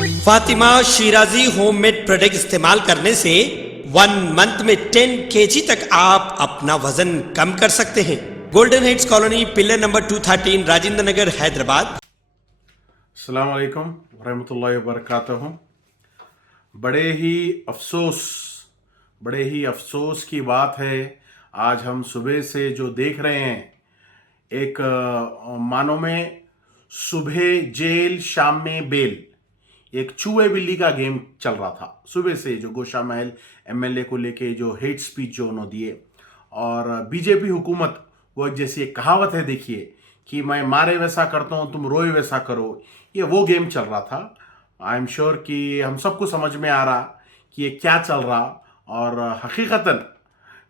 Fatima Shirazi homemade product इस्तेमाल करने से 1 मंथ में 10 kg तक आप अपना वजन कम कर सकते हैं। Golden Heights Colony, pillar number 213, Rajendra Nagar, Hyderabad. अस्सलाम वालेकुम रहमतुल्लाहि व बरकातहू। बड़े ही अफसोस की बात है, आज हम सुबह से जो देख रहे हैं, एक मानो में सुबह जेल शाम में बेल, एक चूहे बिल्ली का गेम चल रहा था सुबह से। जो गोशा महल एमएलए को लेके जो हेट स्पीच जो उन्होंने दिए, और बीजेपी हुकूमत, वो जैसी एक कहावत है देखिए कि मैं मारे वैसा करता हूँ तुम रोए वैसा करो, ये वो गेम चल रहा था। आई एम श्योर कि हम सबको समझ में आ रहा कि ये क्या चल रहा, और हकीकतन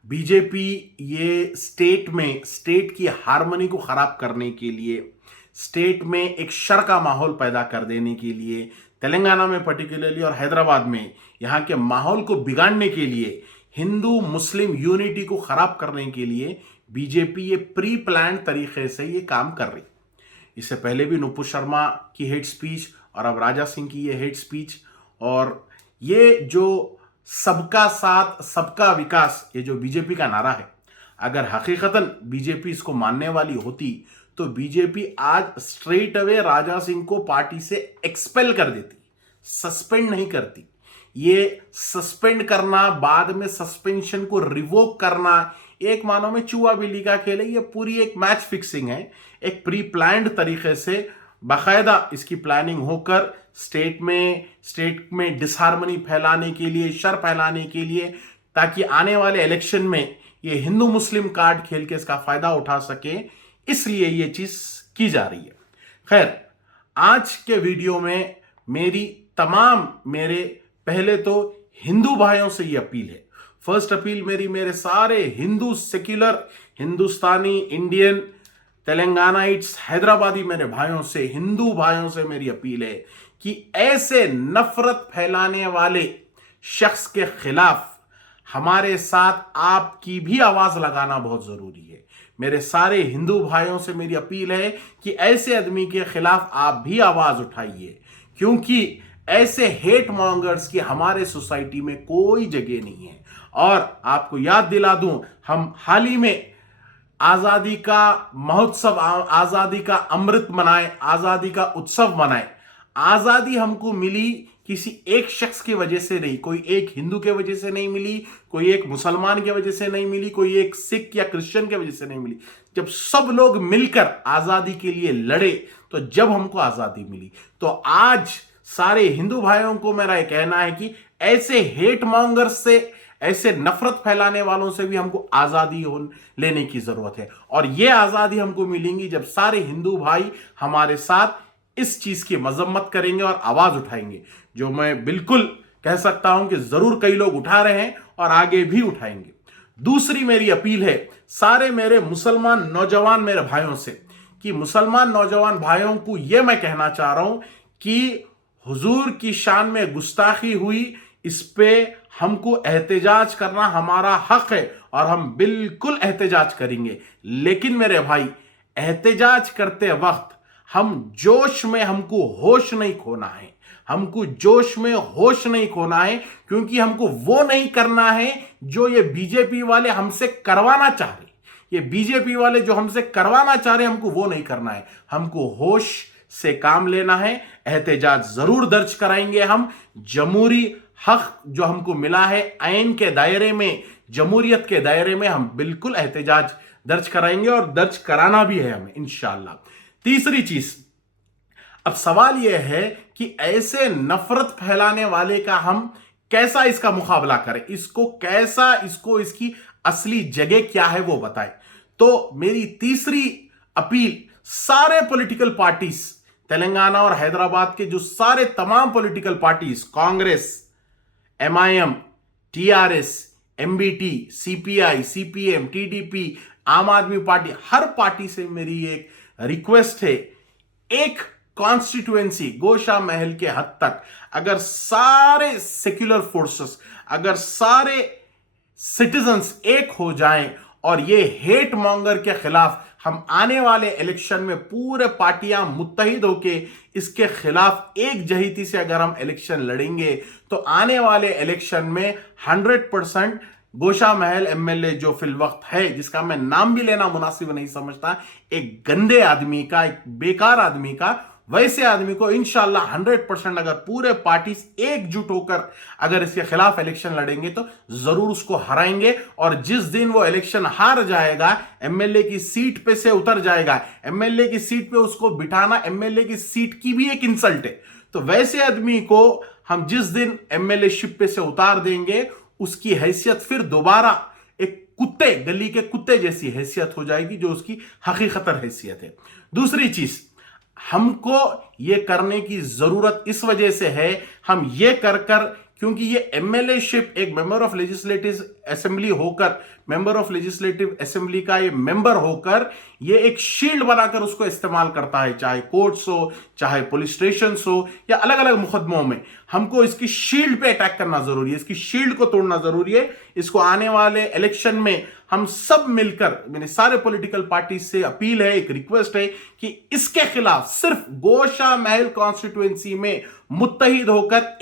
बीजेपी ये स्टेट की हारमोनी को खराब करने के लिए, स्टेट में एक शर का माहौल पैदा कर देने के लिए, तेलंगाना में पर्टिकुलरली और हैदराबाद में यहाँ के माहौल को बिगाड़ने के लिए, हिंदू मुस्लिम यूनिटी को खराब करने के लिए बीजेपी ये प्री प्लान तरीके से ये काम कर रही। इससे पहले भी नुपुर शर्मा की हेट स्पीच और अब राजा सिंह की ये हेट स्पीच, और ये जो सबका साथ सबका विकास, ये जो बीजेपी का नारा है, अगर हकीकतन बीजेपी इसको मानने वाली होती तो बीजेपी आज स्ट्रेट अवे राजा सिंह को पार्टी से एक्सपेल कर देती, सस्पेंड नहीं करती। ये सस्पेंड करना, बाद में सस्पेंशन को रिवोक करना, एक मानो में चूहा बिल्ली का खेल है। ये पूरी एक मैच फिक्सिंग है, एक प्री प्लान्ड तरीके से बाकायदा इसकी प्लानिंग होकर स्टेट में डिसहार्मनी फैलाने के लिए, शर फैलाने के लिए, ताकि आने वाले इलेक्शन में ये हिंदू मुस्लिम कार्ड खेल के इसका फायदा उठा सके, इसलिए ये चीज की जा रही है। खैर, आज के वीडियो में मेरे पहले तो हिंदू भाइयों से ये अपील है। फर्स्ट अपील मेरे सारे हिंदू सेक्युलर, हिंदुस्तानी, इंडियन, तेलंगानाइट्स, हैदराबादी मेरे भाइयों से, हिंदू भाइयों से मेरी अपील है कि ऐसे नफरत फैलाने वाले शख्स के खिलाफ हमारे साथ आपकी भी आवाज लगाना बहुत जरूरी है। मेरे सारे हिंदू भाइयों से मेरी अपील है कि ऐसे आदमी के खिलाफ आप भी आवाज उठाइए, क्योंकि ऐसे हेट मॉन्गर्स की हमारे सोसाइटी में कोई जगह नहीं है। और आपको याद दिला दूं, हम हाल ही में आजादी का महोत्सव, आजादी का अमृत मनाए, आजादी का उत्सव मनाए। आजादी हमको मिली किसी एक शख्स की वजह से नहीं, कोई एक हिंदू के वजह से नहीं मिली, कोई एक मुसलमान की वजह से नहीं मिली, कोई एक सिख या क्रिश्चियन की वजह से नहीं मिली। जब सब लोग मिलकर आजादी के लिए लड़े तो जब हमको आजादी मिली। तो आज सारे हिंदू भाइयों को मेरा यह कहना है कि ऐसे हेट मॉन्गर्स से, ऐसे नफरत फैलाने वालों से भी हमको आजादी लेने की जरूरत है। और यह आजादी हमको मिलेंगी जब सारे हिंदू भाई हमारे साथ इस चीज की मजम्मत करेंगे और आवाज उठाएंगे, जो मैं बिल्कुल कह सकता हूं कि जरूर कई लोग उठा रहे हैं और आगे भी उठाएंगे। दूसरी मेरी अपील है सारे मेरे मुसलमान नौजवान मेरे भाइयों से, कि मुसलमान नौजवान भाइयों को यह मैं कहना चाह रहा हूं कि हुजूर की शान में गुस्ताखी हुई, इस पे हमको एहतजाज करना हमारा हक है और हम बिल्कुल एहतजाज करेंगे। लेकिन मेरे भाई, एहतजाज करते वक्त हम जोश में, हमको होश नहीं खोना है, हमको जोश में होश नहीं खोना है, क्योंकि हमको वो नहीं करना है जो ये बीजेपी वाले हमसे करवाना चाह रहे। ये बीजेपी वाले जो हमसे करवाना चाह रहे, हमको वो नहीं करना है। हमको होश से काम लेना है। एहतजाज जरूर दर्ज कराएंगे हम। जमहूरी हक जो हमको मिला है आइन के दायरे में, जमहूरियत के दायरे में, हम बिल्कुल एहतजाज दर्ज कराएंगे और दर्ज कराना भी है हमें इंशाअल्लाह। तीसरी चीज, अब सवाल यह है कि ऐसे नफरत फैलाने वाले का हम कैसा इसका मुकाबला करें, इसकी असली जगह क्या है वो बताएं। तो मेरी तीसरी अपील सारे पॉलिटिकल पार्टीज, तेलंगाना और हैदराबाद के जो सारे तमाम political parties, Congress, MIM, TRS, MBT, CPI, CPM, TDP, आम आदमी पार्टी, हर पार्टी से मेरी एक रिक्वेस्ट है, एक कॉन्स्टिट्यूएंसी गोशा महल के हद तक अगर सारे सेक्युलर फोर्सेस, अगर सारे सिटीजन्स एक हो जाएं और ये हेट मॉन्गर के खिलाफ हम आने वाले इलेक्शन में पूरे पार्टियां मुत्तहिद होके इसके खिलाफ एक जहीती से अगर हम इलेक्शन लड़ेंगे तो आने वाले इलेक्शन में 100% गोशा महल एमएलए जो फिल वक्त है, जिसका मैं नाम भी लेना मुनासिब नहीं समझता, एक गंदे आदमी का, एक बेकार आदमी का, वैसे आदमी को इंशाल्लाह 100% अगर पूरे पार्टी एकजुट होकर अगर इसके खिलाफ इलेक्शन लड़ेंगे तो जरूर उसको हराएंगे। और जिस दिन वो इलेक्शन हार जाएगा, एमएलए की सीट पे से उतर जाएगा, एमएलए की सीट पे उसको बिठाना एमएलए की सीट की भी एक इंसल्ट है। तो वैसे आदमी को हम जिस दिन एमएलए शिप पे से उतार देंगे, उसकी हैसियत फिर दोबारा एक कुत्ते, गली के कुत्ते जैसी हैसियत हो जाएगी, जो उसकी हकीकतर हैसियत है। दूसरी चीज, हमको यह करने की जरूरत इस वजह से है, हम ये कर क्योंकि ये एमएलए शिप एक मेंबर ऑफ लेजिस्लेटिव असेंबली होकर, मेंबर ऑफ लेजिस्लेटिव असेंबली का ये मेंबर होकर ये एक शील्ड बनाकर उसको इस्तेमाल करता है, चाहे कोर्ट्स हो, चाहे पुलिस स्टेशन हो, या अलग अलग मुकदमों में। हमको इसकी शील्ड पे अटैक करना जरूरी है, इसकी शील्ड को तोड़ना जरूरी है। इसको आने वाले इलेक्शन में हम सब मिलकर, मैंने सारे पॉलिटिकल पार्टी से अपील है, एक रिक्वेस्ट है कि इसके खिलाफ सिर्फ गोशा महल कॉन्स्टिट्यूएंसी में मुत्तहिद होकर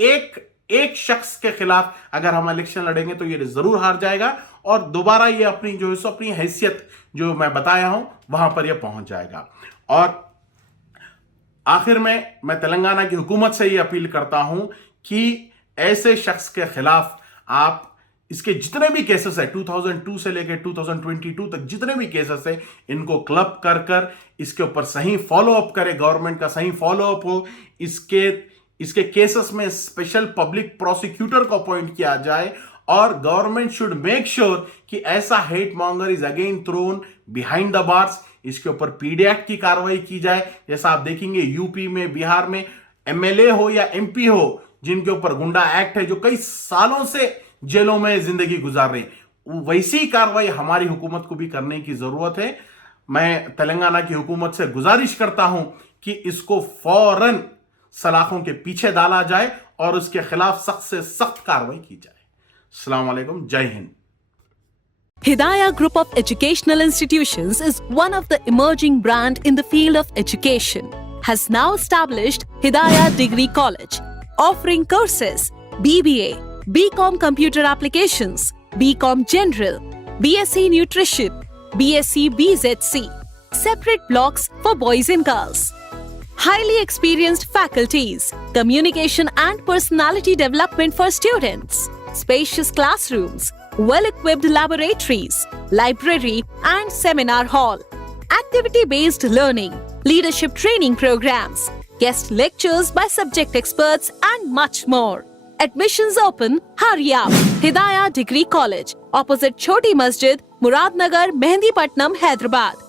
एक शख्स के खिलाफ अगर हम इलेक्शन लड़ेंगे तो ये जरूर हार जाएगा और दोबारा ये अपनी जो है सो अपनी हैसियत जो मैं बताया हूं वहां पर ये पहुंच जाएगा। और आखिर में मैं तेलंगाना की हुकूमत से ये अपील करता हूं कि ऐसे शख्स के खिलाफ आप इसके जितने भी केसेस है, 2002 से लेकर 2022 तक जितने भी केसेस है, इनको क्लब कर इसके ऊपर सही फॉलो अप करे, गवर्नमेंट का सही फॉलो अप हो। इसके केसेस में स्पेशल पब्लिक प्रोसिक्यूटर को अपॉइंट किया जाए और गवर्नमेंट शुड मेक श्योर कि ऐसा hate monger is again thrown behind the bars. इसके ऊपर पीडी एक्ट की कार्रवाई की जाए। जैसा आप देखेंगे यूपी में, बिहार में एमएलए हो या एमपी हो जिनके ऊपर गुंडा एक्ट है, जो कई सालों से जेलों में जिंदगी गुजार रहे हैं, वैसी कार्रवाई हमारी हुकूमत को भी करने की जरूरत है। मैं तेलंगाना की हुकूमत से गुजारिश करता हूं कि इसको फौरन सलाखों के पीछे डाला जाए और उसके खिलाफ सख्त से सख्त कार्रवाई की जाए। अस्सलाम वालेकुम, जय Hind. Hidayah Group of Educational Institutions is one of the emerging brand in the field of education. Has now established Hidayah Degree College, offering courses BBA, BCom Computer Applications, BCom General, BSc Nutrition, BSc BZC, separate blocks for boys and girls. Highly experienced faculties, communication and personality development for students, spacious classrooms, well-equipped laboratories, library and seminar hall, activity-based learning, leadership training programs, guest lectures by subject experts and much more. Admissions open, hurry up! Hidayah Degree College, opposite Choti Masjid, Muradnagar, Mehndipatnam, Hyderabad.